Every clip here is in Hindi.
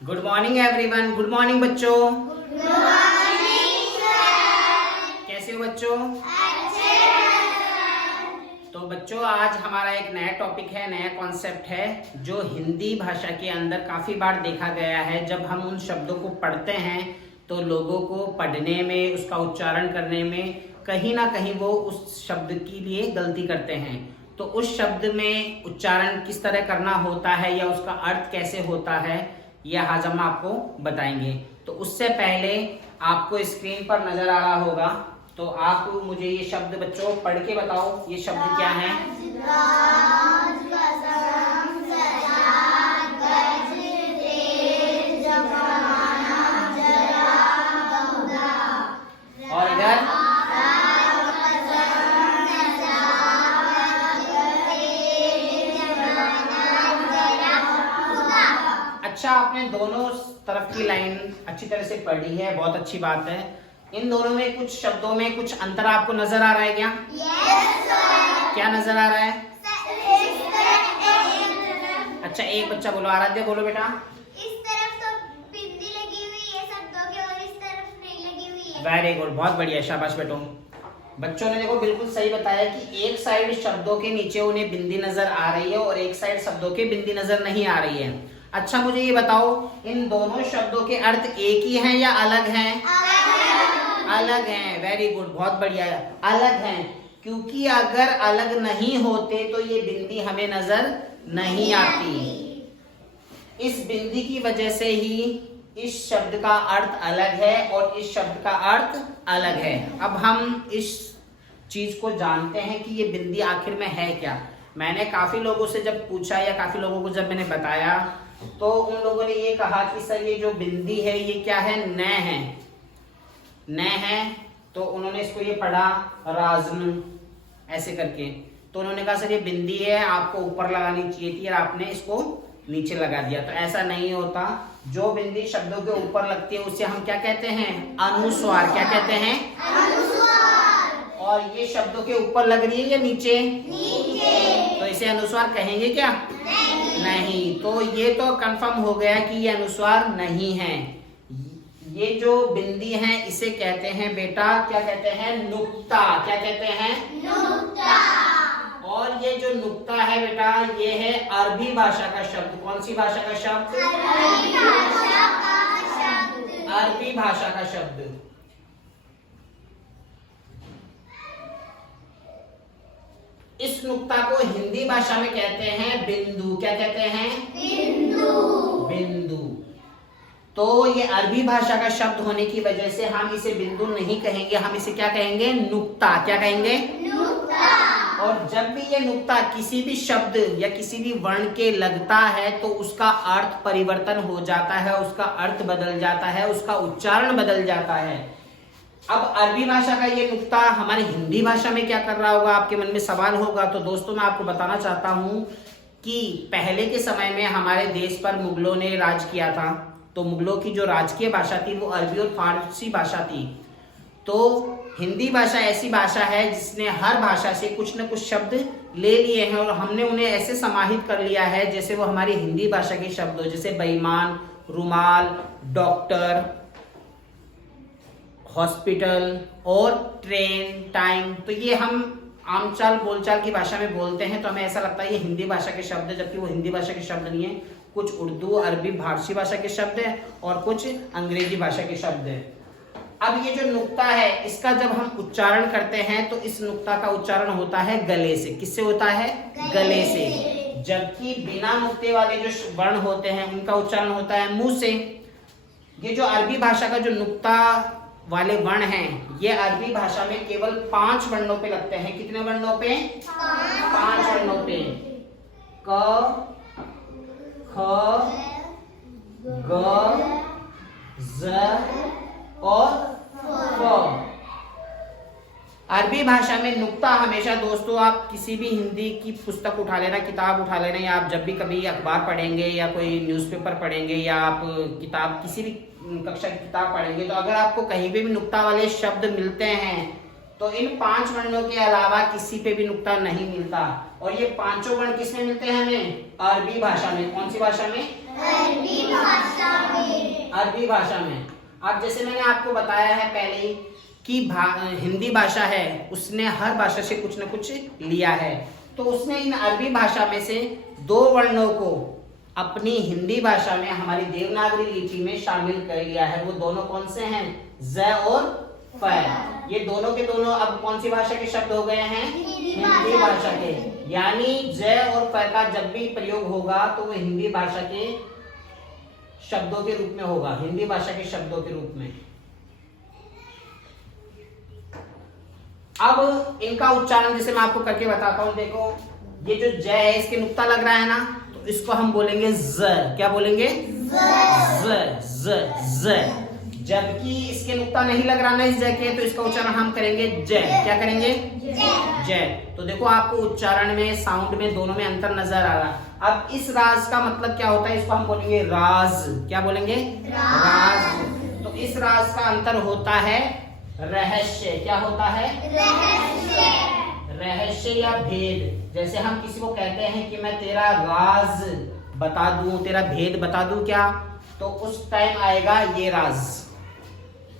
Good morning everyone. Good morning बच्चों। Good morning sir. कैसे हो बच्चों? अच्छे हैं सर। तो बच्चों आज हमारा एक नया टॉपिक है, नया कॉन्सेप्ट है जो हिंदी भाषा के अंदर काफी बार देखा गया है। जब हम उन शब्दों को पढ़ते हैं तो लोगों को पढ़ने में, उसका उच्चारण करने में कहीं ना कहीं वो उस शब्द के लिए गलती करते हैं। तो उस शब्द में उच्चारण किस तरह करना होता है या उसका अर्थ कैसे होता है, यह आज हम आपको बताएंगे। तो उससे पहले आपको स्क्रीन पर नजर आ रहा होगा, तो आप मुझे ये शब्द बच्चों पढ़ के बताओ, ये शब्द क्या है? राज, कसम, सजा, गज, तेज, जमाना, जरा, गौरा। और इधर अच्छा, आपने दोनों तरफ की लाइन अच्छी तरह से पढ़ी है, बहुत अच्छी बात है। इन दोनों में कुछ शब्दों में कुछ अंतर आपको नजर आ रहा है क्या? Yes sir. क्या नजर आ रहा है? इस तरफ अच्छा, एक बच्चा बोलो, आराध्य बोलो बेटा। इस तरफ तो बिंदी लगी हुई है शब्दों के और इस तरफ नहीं लगी हुई है। वेरी गुड, बहुत बढ़िया, शाबाश बेटो। बच्चों ने देखो बिल्कुल सही बताया कि एक साइड शब्दों के नीचे उन्हें बिंदी नजर आ रही है और एक साइड शब्दों के बिंदी नजर नहीं आ रही है। अच्छा, मुझे ये बताओ, इन दोनों शब्दों के अर्थ एक ही हैं या अलग हैं? अलग हैं। वेरी गुड, बहुत बढ़िया, अलग हैं। क्योंकि अगर अलग नहीं होते तो ये बिंदी हमें नजर नहीं आती। इस बिंदी की वजह से ही इस शब्द का अर्थ अलग है और इस शब्द का अर्थ अलग है। अब हम इस चीज को जानते हैं कि ये बिंदी आखिर में है क्या। मैंने काफी लोगों से जब पूछा या काफी लोगों को जब मैंने बताया तो उन लोगों ने ये कहा कि सर ये जो बिंदी है ये क्या है? न है। न है तो उन्होंने इसको ये पढ़ा राजन ऐसे करके, तो उन्होंने कहा सर ये बिंदी है, आपको ऊपर लगानी चाहिए थी और आपने इसको नीचे लगा दिया। तो ऐसा नहीं होता। जो बिंदी शब्दों के ऊपर लगती है उसे हम क्या कहते हैं? अनुस्वार। क्या कहते हैं? अनुस्वार। और ये शब्दों के ऊपर लग रही है या नीचे? नीचे। तो इसे अनुस्वार कहेंगे क्या? नहीं। तो ये तो कंफर्म हो गया कि ये अनुस्वार नहीं है। ये जो बिंदी है इसे कहते हैं बेटा, क्या कहते हैं? नुक्ता। क्या कहते हैं? नुक्ता। और ये जो नुक्ता है बेटा, ये है अरबी भाषा का शब्द। कौन सी भाषा का शब्द? अरबी भाषा का शब्द। अरबी भाषा का शब्द। इस नुक्ता को हिंदी भाषा में कहते हैं बिंदु। क्या कहते हैं? बिंदु। बिंदु। तो ये अरबी भाषा का शब्द होने की वजह से हम इसे बिंदु नहीं कहेंगे, हम इसे क्या कहेंगे? नुक्ता। क्या कहेंगे? नुक्ता। और जब भी ये नुक्ता किसी भी शब्द या किसी भी वर्ण के लगता है तो उसका अर्थ परिवर्तन हो जाता है, उसका अर्थ बदल जाता है, उसका उच्चारण बदल जाता है। अब अरबी भाषा का ये नुक्ता हमारी हिंदी भाषा में क्या कर रहा होगा, आपके मन में सवाल होगा। तो दोस्तों मैं आपको बताना चाहता हूं कि पहले के समय में हमारे देश पर मुगलों ने राज किया था। तो मुगलों की जो राजकीय भाषा थी वो अरबी और फारसी भाषा थी। तो हिंदी भाषा ऐसी भाषा है जिसने हर भाषा से कुछ न कुछ शब्द ले लिए हैं और हमने उन्हें ऐसे समाहित कर लिया है जैसे वो हमारी हिंदी भाषा के शब्द हो, जैसे बेईमान, रुमाल, डॉक्टर, हॉस्पिटल और ट्रेन, टाइम। तो ये हम आमचाल बोलचाल की भाषा में बोलते हैं तो हमें ऐसा लगता है ये हिंदी भाषा के शब्द है, जबकि वो हिंदी भाषा के शब्द नहीं है। कुछ उर्दू, अरबी, फारसी भाषा के शब्द है और कुछ अंग्रेजी भाषा के शब्द है। अब ये जो नुक्ता है इसका जब हम उच्चारण करते हैं तो इस नुक्ता का उच्चारण होता है गले से। किससे होता है? गले से। जबकि बिना नुक्ते वाले जो वर्ण होते हैं उनका उच्चारण होता है मुंह से। ये जो अरबी भाषा का जो नुक्ता वाले वर्ण हैं ये अरबी भाषा में केवल 5 वर्णों पे लगते हैं। कितने वर्णों पे? 5 वर्णों पे। क, ख, ग, ज और फ। अरबी भाषा में नुक्ता हमेशा दोस्तों, आप किसी भी हिंदी की पुस्तक उठा लेना, किताब उठा लेना, या आप जब भी कभी अखबार पढ़ेंगे या कोई न्यूज़पेपर पढ़ेंगे या आप किताब किसी भी कक्षा की किताब पढ़ेंगे, तो अगर आपको कहीं पे भी नुक्ता वाले शब्द मिलते हैं तो इन 5 वर्णों के अलावा किसी पे भी नुक्ता नहीं मिलता। और ये पांचों वर्ण किसमें मिलते हैं हमें? अरबी भाषा में। कौन सी भाषा में? अरबी भाषा अरबी भाषा में। अब जैसे मैंने आपको बताया है पहले ही कि हिंदी भाषा है उसने हर भाषा से कुछ न कुछ लिया है, तो उसने इन अरबी भाषा में से दो वर्णों को अपनी हिंदी भाषा में हमारी देवनागरी लिपि में शामिल कर लिया है। वो दोनों कौन से हैं? ज और फ। ये दोनों के दोनों अब कौन सी भाषा के शब्द हो गए हैं? हिंदी भाषा के। यानी ज और फ का जब भी प्रयोग होगा तो वो हिंदी भाषा के शब्दों के रूप में होगा, हिंदी भाषा के शब्दों के रूप में। अब इनका उच्चारण जैसे मैं आपको करके बताता हूं। देखो ये जो ज है इसके नुक्ता लग रहा है ना, तो इसको हम बोलेंगे ज। क्या बोलेंगे? ज ज ज। जबकि इसके नुक्ता नहीं लग रहा ना इस ज के, तो इसका उच्चारण हम करेंगे ज। क्या करेंगे? ज। तो देखो आपको उच्चारण में, साउंड में, दोनों में अंतर नजर आ रहा है। अब इस राज का मतलब क्या होता है? इसको हम बोलेंगे राज। क्या बोलेंगे? राज। तो इस राज का अंतर होता है रहस्य। क्या होता है? रहस्य या भेद। जैसे हम किसी को कहते हैं कि मैं तेरा राज बता दूं, तेरा भेद बता दूं क्या, तो उस टाइम आएगा ये राज।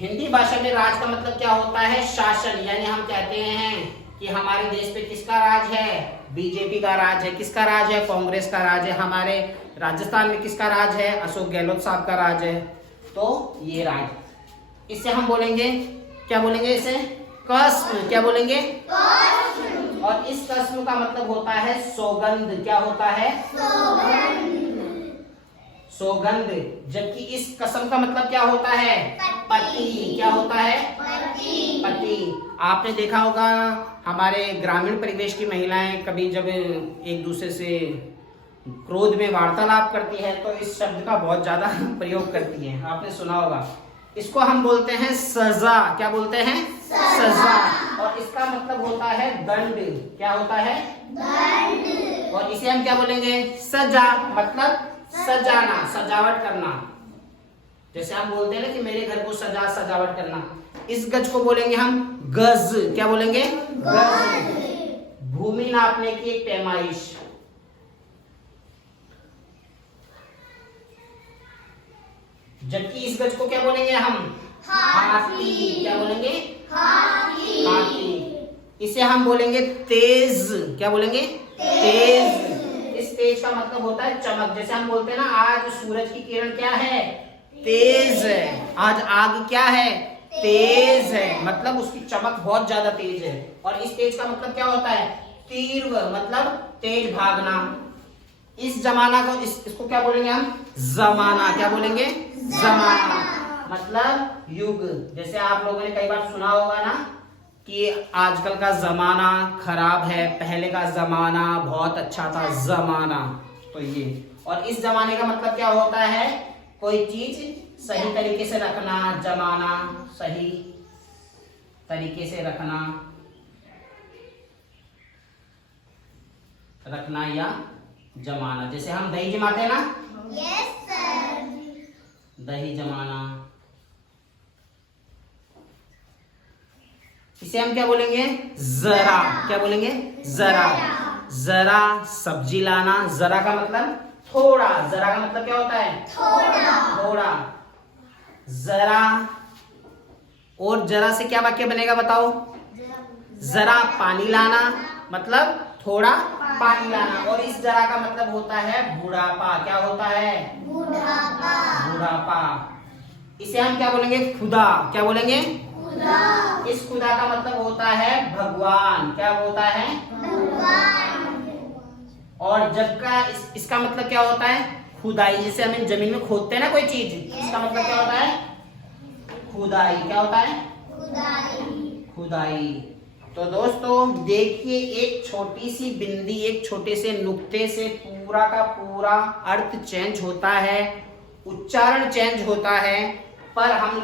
हिंदी भाषा में राज का मतलब क्या होता है? शासन। यानी हम कहते हैं कि हमारे देश पे किसका राज है? बीजेपी का राज है। किसका राज है? कांग्रेस का राज है। हमारे राजस्थान में किसका राज है? अशोक गहलोत साहब का राज है। तो ये राज, इसे हम बोलेंगे, क्या बोलेंगे इसे? कस्म। क्या बोलेंगे? और इस कस्म का मतलब होता है सौगंध। क्या होता है? सौगंध। जबकि इस कसम का मतलब क्या होता है? पति। क्या होता है? पति। आपने देखा होगा हमारे ग्रामीण परिवेश की महिलाएं कभी जब एक दूसरे से क्रोध में वार्तालाप करती है तो इस शब्द का बहुत ज्यादा प्रयोग करती हैं। आपने सुना होगा। इसको हम बोलते हैं सजा। क्या बोलते हैं? सजा। और इसका मतलब होता है दंड। क्या होता है? दंड। और इसे हम क्या बोलेंगे? सजा। मतलब सजाना, सजावट करना। जैसे हम बोलते हैं ना कि मेरे घर को सजा, सजावट करना। इस गज को बोलेंगे हम गज। क्या बोलेंगे? गज। भूमि नापने की एक पैमाइश। जबकि इस गज को क्या बोलेंगे हम? हाथी। क्या बोलेंगे? हाथी। इसे हम बोलेंगे तेज। क्या बोलेंगे? तेज। इस तेज का मतलब होता है चमक। जैसे हम बोलते हैं ना आज सूरज की किरण क्या है? तेज है। आज आग क्या है? तेज है। मतलब उसकी चमक बहुत ज्यादा तेज है। और इस तेज का मतलब क्या होता है? तीव्र। मतलब तेज भागना। इस जमाना को इसको क्या बोलेंगे हम? जमाना। क्या बोलेंगे? जमाना। मतलब युग। जैसे आप लोगों ने कई बार सुना होगा ना कि आजकल का जमाना खराब है, पहले का जमाना बहुत अच्छा था। जमाना। तो ये, और इस जमाने का मतलब क्या होता है? कोई चीज सही तरीके से रखना। जमाना, सही तरीके से रखना, रखना या जमाना। जैसे हम दही जमाते हैं ना? Yes sir. दही जमाना। इसे हम क्या बोलेंगे? जरा। क्या बोलेंगे? जरा। जरा सब्जी लाना। जरा का मतलब थोड़ा। जरा का मतलब क्या होता है? थोड़ा। जरा। और जरा से क्या वाक्य बनेगा बताओ? जरा पानी लाना, मतलब थोड़ा पानी लाना। और इस जरा का मतलब होता है बुढ़ापा। क्या होता है? बुढ़ापा। इसे हम क्या बोलेंगे? खुदा। क्या बोलेंगे? खुदा। इस खुदा का मतलब होता है भगवान। क्या होता है? भगवान। और जब का इसका मतलब क्या होता है? खुदाई। जैसे हम जमीन में खोदते हैं ना कोई चीज, इसका मतलब क्या होता है? खुदाई। क्या होता है? खुदाई। तो दोस्तों देखिए, एक छोटी सी बिंदी, एक छोटे से नुक्ते से पूरा का पूरा अर्थ चेंज होता है, उच्चारण चेंज होता है। पर हम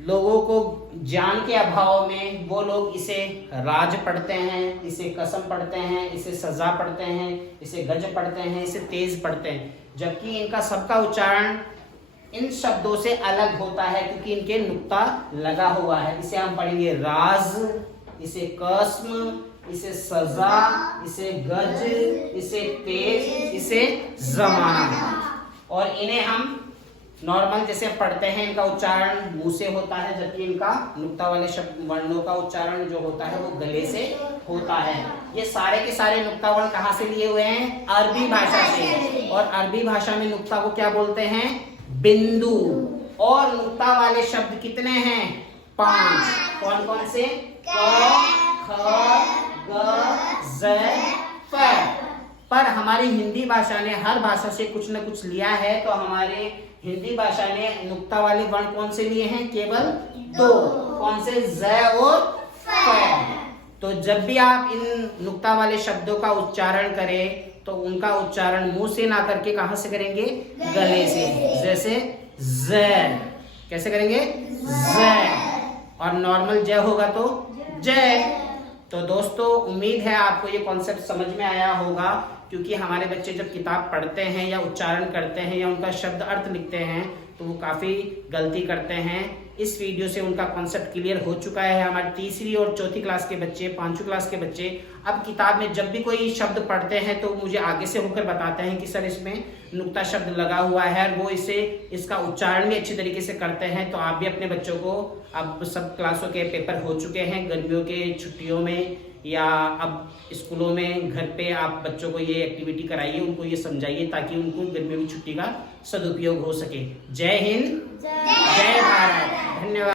लोगों को ज्ञान के अभाव में वो लोग इसे राज पढ़ते हैं, इसे कसम पढ़ते हैं, इसे सजा पढ़ते हैं, इसे गज पढ़ते हैं, इसे तेज पढ़ते हैं। जबकि इनका सबका उच्चारण इन शब्दों से अलग होता है क्योंकि इनके नुक्ता लगा हुआ है। इसे हम पढ़ेंगे राज, इसे कस्म, इसे सजा, इसे गज, इसे तेज, इसे जमाना। और इन्हें हम नॉर्मल जैसे पढ़ते हैं इनका उच्चारण मुंह से होता है, जबकि इनका नुक्ता वाले शब्द वर्णों का उच्चारण जो होता है वो गले से होता है। ये सारे के सारे नुक्ता वर्ण कहाँ से लिए हुए हैं? अरबी भाषा से। और अरबी भाषा में नुक्ता को क्या बोलते हैं? बिंदु। और नुक्ता वाले शब्द कितने हैं? 5। कौन कौन से? क, ख, ग, ज़, फ। पर हमारी हिंदी भाषा ने हर भाषा से कुछ न कुछ लिया है, तो हमारे हिंदी भाषा ने नुक्ता वाले वर्ण कौन से लिए हैं? केवल 2। कौन से? ज और फ। तो जब भी आप इन नुक्ता वाले शब्दों का उच्चारण करें तो उनका उच्चारण मुंह से ना करके कहां से करेंगे? गले से। जैसे ज, कैसे करेंगे? ज। और नॉर्मल ज होगा तो जय। तो दोस्तों उम्मीद है आपको ये कॉन्सेप्ट समझ में आया होगा, क्योंकि हमारे बच्चे जब किताब पढ़ते हैं या उच्चारण करते हैं या उनका शब्द अर्थ लिखते हैं तो वो काफ़ी गलती करते हैं। इस वीडियो से उनका कॉन्सेप्ट क्लियर हो चुका है। हमारे तीसरी और चौथी क्लास के बच्चे, 5वीं क्लास के बच्चे अब किताब में जब भी कोई शब्द पढ़ते हैं तो मुझे आगे से होकर बताते हैं कि सर इसमें नुक्ता शब्द लगा हुआ है, और वो इसका उच्चारण भी अच्छी तरीके से करते हैं। तो आप भी अपने बच्चों को, अब सब क्लासों के पेपर हो चुके हैं गर्मियों के छुट्टियों में, या अब स्कूलों में घर पे आप बच्चों को ये एक्टिविटी कराइए, उनको ये समझाइए ताकि उनको गर्मियों की छुट्टी का सदुपयोग हो सके। जय हिंद, जय भारत, धन्यवाद।